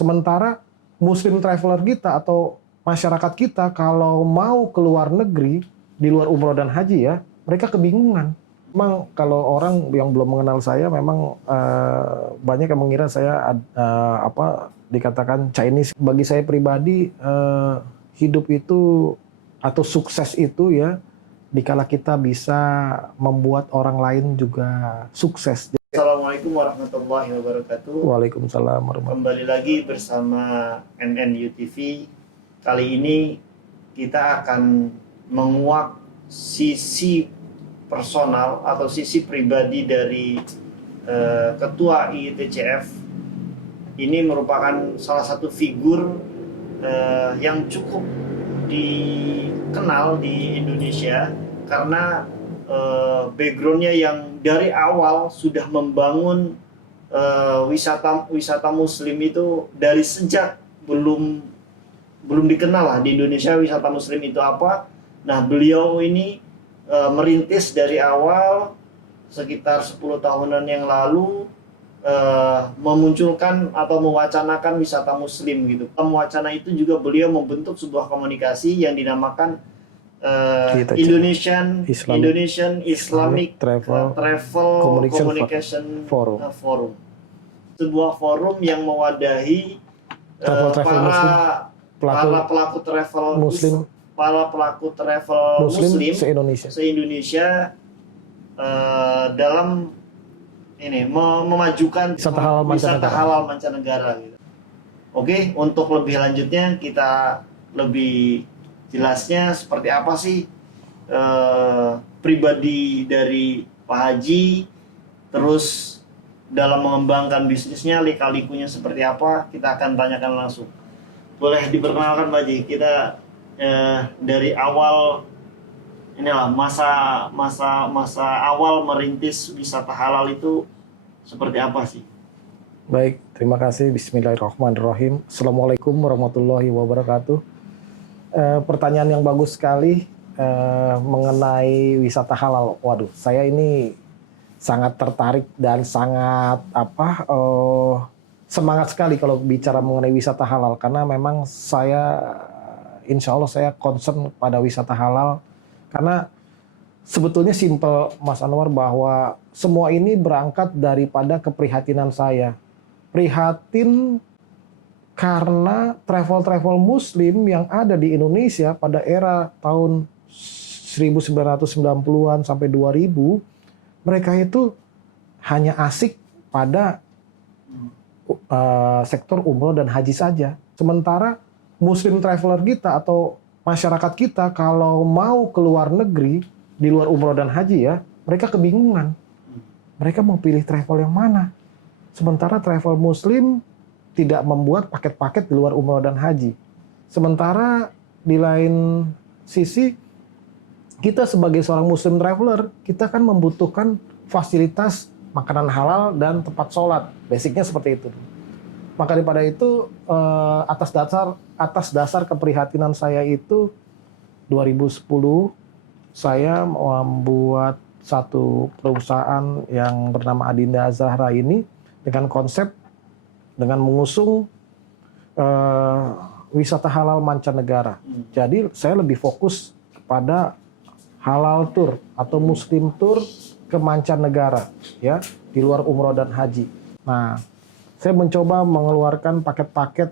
Sementara Muslim traveler kita atau masyarakat kita kalau mau ke luar negeri, di luar umroh dan haji ya, mereka kebingungan. Memang kalau orang yang belum mengenal saya, memang banyak yang mengira saya dikatakan Chinese. Bagi saya pribadi, hidup itu atau sukses itu ya, dikala kita bisa membuat orang lain juga sukses. Assalamualaikum warahmatullahi wabarakatuh. Waalaikumsalam warahmatullahi wabarakatuh. Kembali lagi bersama NNU TV. Kali ini kita akan menguak sisi personal atau sisi pribadi dari Ketua IITCF. Ini merupakan salah satu figur yang cukup dikenal di Indonesia karena backgroundnya yang dari awal sudah membangun wisata Muslim itu dari sejak belum dikenal lah di Indonesia wisata Muslim itu apa. Nah, beliau ini merintis dari awal sekitar 10 tahunan yang lalu, memunculkan atau mewacanakan wisata Muslim gitu. Wacana itu juga beliau membentuk sebuah komunikasi yang dinamakan Indonesian Islamic Travel Communication Forum. Sebuah forum yang mewadahi para pelaku travel Muslim se-Indonesia dalam ini memajukan wisata halal mancanegara gitu. Oke, untuk lebih lanjutnya kita lebih jelasnya seperti apa sih pribadi dari Pak Haji, terus dalam mengembangkan bisnisnya lika-likunya seperti apa, kita akan tanyakan langsung. Boleh diperkenalkan Pak Haji, kita dari awal inilah masa awal merintis wisata halal itu seperti apa sih? Baik, terima kasih. Bismillahirrahmanirrahim. Assalamualaikum warahmatullahi wabarakatuh. Pertanyaan yang bagus sekali mengenai wisata halal. Waduh, saya ini sangat tertarik dan sangat semangat sekali kalau bicara mengenai wisata halal, karena memang saya insya Allah saya concern pada wisata halal, karena sebetulnya simple Mas Anwar, bahwa semua ini berangkat daripada keprihatinan saya. Prihatin karena travel Muslim yang ada di Indonesia pada era tahun 1990-an sampai 2000, mereka itu hanya asik pada sektor umroh dan haji saja. Sementara Muslim traveler kita atau masyarakat kita kalau mau ke luar negeri, di luar umroh dan haji ya, mereka kebingungan. Mereka mau pilih travel yang mana? Sementara travel Muslim tidak membuat paket-paket di luar umroh dan haji. Sementara di lain sisi, kita sebagai seorang Muslim traveler, kita kan membutuhkan fasilitas makanan halal dan tempat sholat. Basicnya seperti itu. Maka daripada itu, atas dasar keprihatinan saya itu, 2010 saya membuat satu perusahaan yang bernama Adinda Zahra ini dengan konsep dengan mengusung wisata halal mancanegara. Jadi saya lebih fokus kepada halal tour atau Muslim tour ke mancanegara, ya, di luar umroh dan haji. Nah, saya mencoba mengeluarkan paket-paket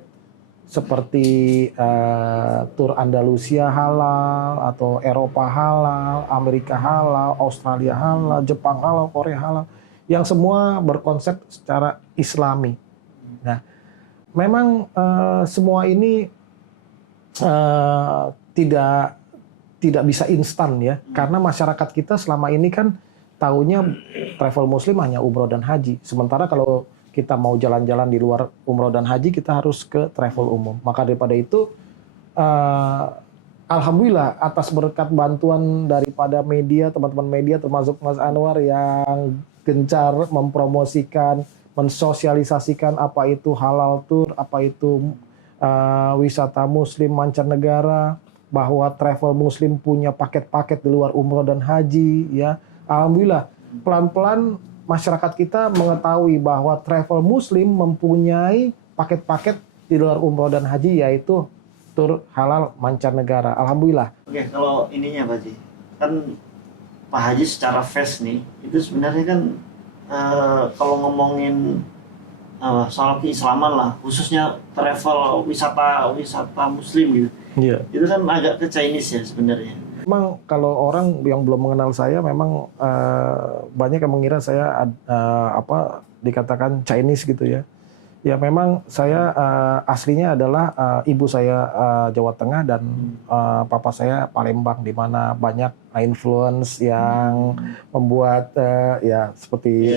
seperti tur Andalusia halal, atau Eropa halal, Amerika halal, Australia halal, Jepang halal, Korea halal, yang semua berkonsep secara Islami. Nah, memang semua ini tidak bisa instan ya, karena masyarakat kita selama ini kan tahunya travel Muslim hanya umroh dan haji. Sementara kalau kita mau jalan-jalan di luar umroh dan haji, kita harus ke travel umum. Maka daripada itu, alhamdulillah atas berkat bantuan daripada media, teman-teman media, termasuk Mas Anwar yang gencar mempromosikan, mensosialisasikan apa itu halal tour, apa itu wisata Muslim mancanegara, bahwa travel Muslim punya paket-paket di luar umroh dan haji, ya. Alhamdulillah, pelan-pelan masyarakat kita mengetahui bahwa travel Muslim mempunyai paket-paket di luar umroh dan haji, yaitu tur halal mancanegara. Alhamdulillah. Oke, kalau ininya Pak Haji, kan Pak Haji secara face nih, itu sebenarnya kan kalau ngomongin soal keislaman lah, khususnya travel wisata muslim gitu, Iya. itu kan agak ke Chinese ya sebenarnya. Memang kalau orang yang belum mengenal saya, memang banyak yang mengira saya dikatakan Chinese gitu ya. Ya memang saya aslinya adalah ibu saya Jawa Tengah dan papa saya Palembang, di mana banyak influence yang membuat ya seperti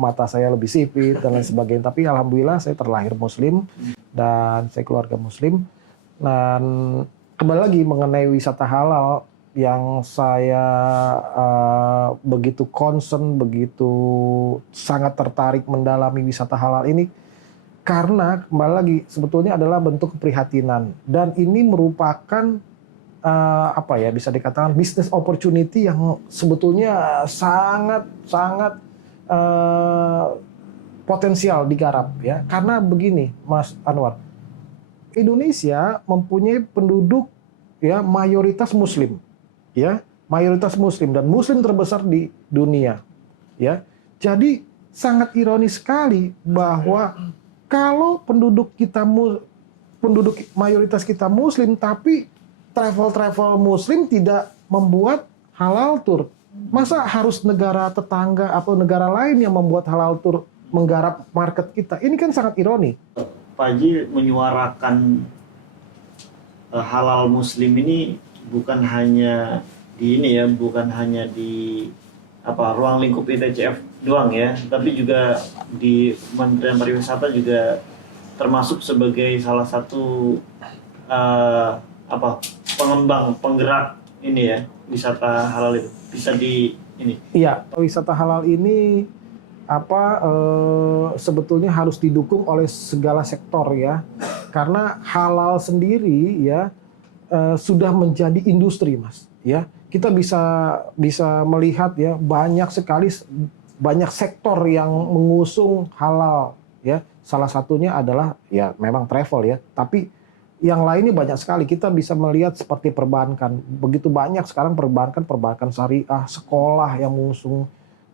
mata saya lebih sipit dan lain sebagainya. Tapi alhamdulillah saya terlahir Muslim dan saya keluarga Muslim. Dan kembali lagi mengenai wisata halal yang saya begitu concern, begitu sangat tertarik mendalami wisata halal ini. Karena kembali lagi sebetulnya adalah bentuk keprihatinan, dan ini merupakan bisa dikatakan business opportunity yang sebetulnya sangat potensial digarap ya. Karena begini Mas Anwar, Indonesia mempunyai penduduk ya mayoritas Muslim dan Muslim terbesar di dunia ya. Jadi sangat ironis sekali bahwa kalau penduduk mayoritas kita Muslim, tapi travel Muslim tidak membuat halal tour. Masa harus negara tetangga atau negara lain yang membuat halal tour menggarap market kita? Ini kan sangat ironi. Pak Haji menyuarakan halal Muslim ini bukan hanya di ruang lingkup ITCF doang ya, tapi juga di Kementerian Pariwisata juga termasuk sebagai salah satu penggerak ini ya, wisata halal itu. Bisa di ini. Iya, wisata halal ini sebetulnya harus didukung oleh segala sektor ya. Karena halal sendiri ya sudah menjadi industri, Mas, ya. Kita bisa melihat ya banyak sektor yang mengusung halal ya. Salah satunya adalah ya memang travel ya, tapi yang lainnya banyak sekali. Kita bisa melihat seperti perbankan, begitu banyak sekarang perbankan syariah, sekolah yang mengusung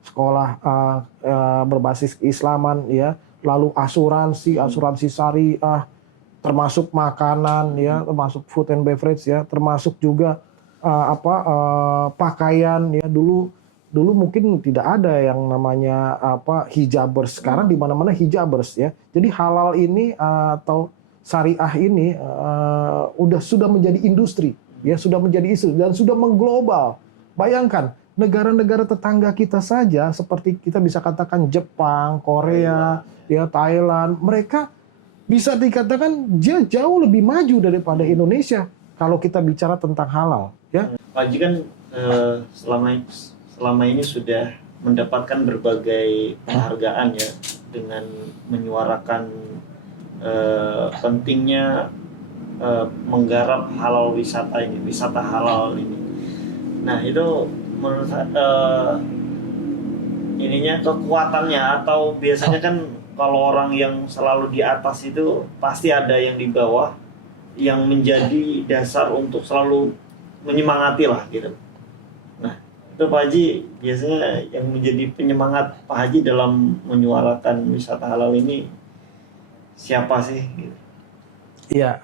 sekolah berbasis keislaman ya, lalu asuransi syariah, termasuk makanan ya, termasuk food and beverage ya, termasuk juga pakaian ya. Dulu mungkin tidak ada yang namanya hijabers, sekarang di mana-mana hijabers ya. Jadi halal ini atau syariah ini sudah menjadi industri ya, sudah menjadi isu dan sudah mengglobal. Bayangkan negara-negara tetangga kita saja, seperti kita bisa katakan Jepang, Korea, ya Thailand, mereka bisa dikatakan jauh lebih maju daripada Indonesia kalau kita bicara tentang halal ya. Pak Haji kan selama ini sudah mendapatkan berbagai penghargaan ya, dengan menyuarakan pentingnya menggarap halal wisata halal ini. Nah itu menurut ininya kekuatannya, atau biasanya kan kalau orang yang selalu di atas itu pasti ada yang di bawah yang menjadi dasar untuk selalu menyemangati lah gitu. Nah itu Pak Haji biasanya yang menjadi penyemangat Pak Haji dalam menyuarakan wisata halal ini siapa sih? Iya,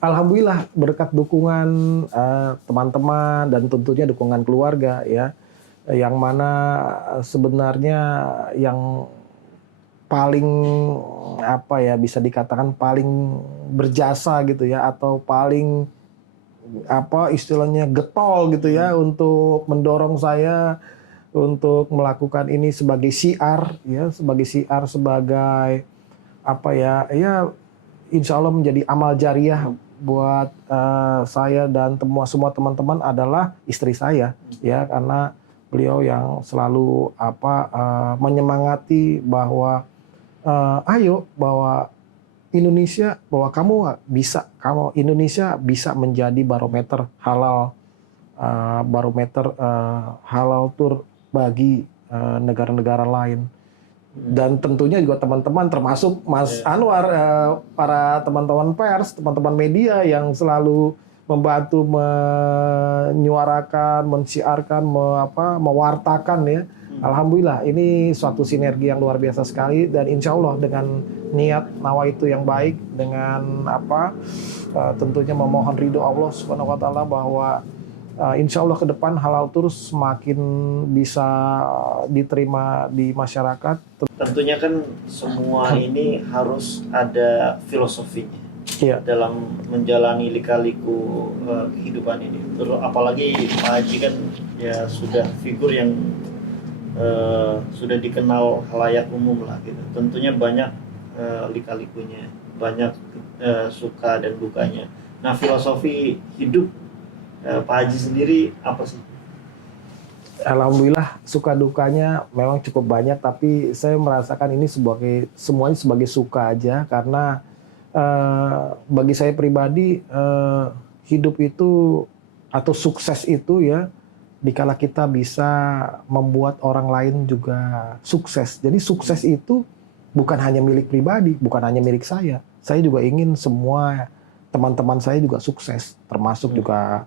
alhamdulillah berkat dukungan teman-teman dan tentunya dukungan keluarga ya, yang mana sebenarnya yang paling bisa dikatakan paling berjasa gitu ya, atau paling istilahnya getol gitu ya untuk mendorong saya untuk melakukan ini sebagai syiar ya, sebagai insya Allah menjadi amal jariah buat saya dan semua teman-teman adalah istri saya ya, karena beliau yang selalu menyemangati bahwa bahwa Indonesia bisa menjadi barometer halal tour bagi negara-negara lain. Dan tentunya juga teman-teman termasuk Mas Anwar, para teman-teman pers, teman-teman media yang selalu membantu menyuarakan, mensiarkan, mewartakan ya. Alhamdulillah ini suatu sinergi yang luar biasa sekali, dan insya Allah dengan niat nawaitu yang baik, dengan tentunya memohon ridho Allah Subhanahu wa taala bahwa insya Allah ke depan halal terus semakin bisa diterima di masyarakat. Tentunya kan semua ini harus ada filosofinya dalam menjalani lika-liku kehidupan ini. Terus apalagi Pak Haji kan ya sudah figur yang sudah dikenal khalayak umum lah gitu. Tentunya banyak lika-likunya, banyak suka dan dukanya. Nah, filosofi hidup Pak Haji sendiri apa sih? Alhamdulillah suka dukanya memang cukup banyak, tapi saya merasakan ini semuanya sebagai suka aja, karena bagi saya pribadi hidup itu atau sukses itu ya dikala kita bisa membuat orang lain juga sukses. Jadi sukses itu bukan hanya milik pribadi, bukan hanya milik saya. Saya juga ingin semua teman-teman saya juga sukses, termasuk juga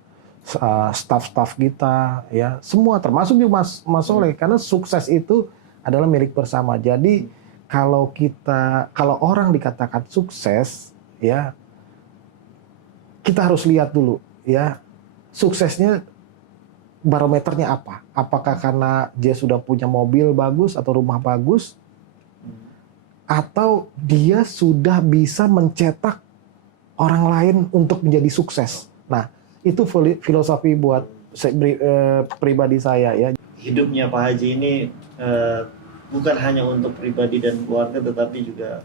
staff-staff kita, ya semua, termasuk juga Mas Soleh, karena sukses itu adalah milik bersama. Jadi kalau orang dikatakan sukses, ya kita harus lihat dulu, ya suksesnya barometernya apa? Apakah karena dia sudah punya mobil bagus atau rumah bagus, atau dia sudah bisa mencetak orang lain untuk menjadi sukses? Nah, itu filosofi buat pribadi saya ya. Hidupnya Pak Haji ini bukan hanya untuk pribadi dan keluarga, tetapi juga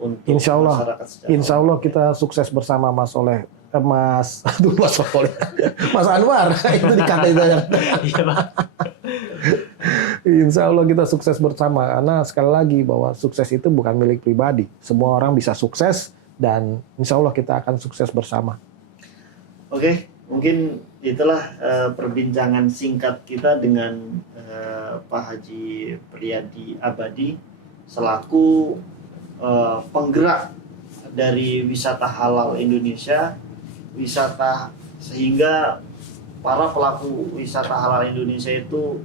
untuk masyarakat secara Insya Allah kita sukses bersama Mas Soleh. Mas Soleh. Mas Anwar, itu dikatain saya. Insya Allah kita sukses bersama, karena sekali lagi bahwa sukses itu bukan milik pribadi. Semua orang bisa sukses, dan insya Allah kita akan sukses bersama. Oke. Mungkin itulah perbincangan singkat kita dengan Pak Haji Priyadi Abadi selaku penggerak dari wisata halal Indonesia, sehingga para pelaku wisata halal Indonesia itu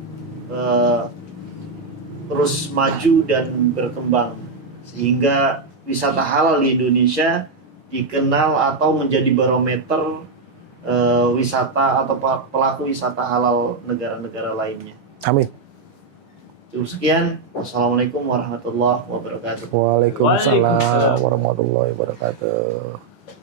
terus maju dan berkembang, sehingga wisata halal di Indonesia dikenal atau menjadi barometer wisata atau pelaku wisata halal negara-negara lainnya. Amin. Cukup sekian. Wassalamualaikum warahmatullahi wabarakatuh. Waalaikumsalam warahmatullahi wabarakatuh.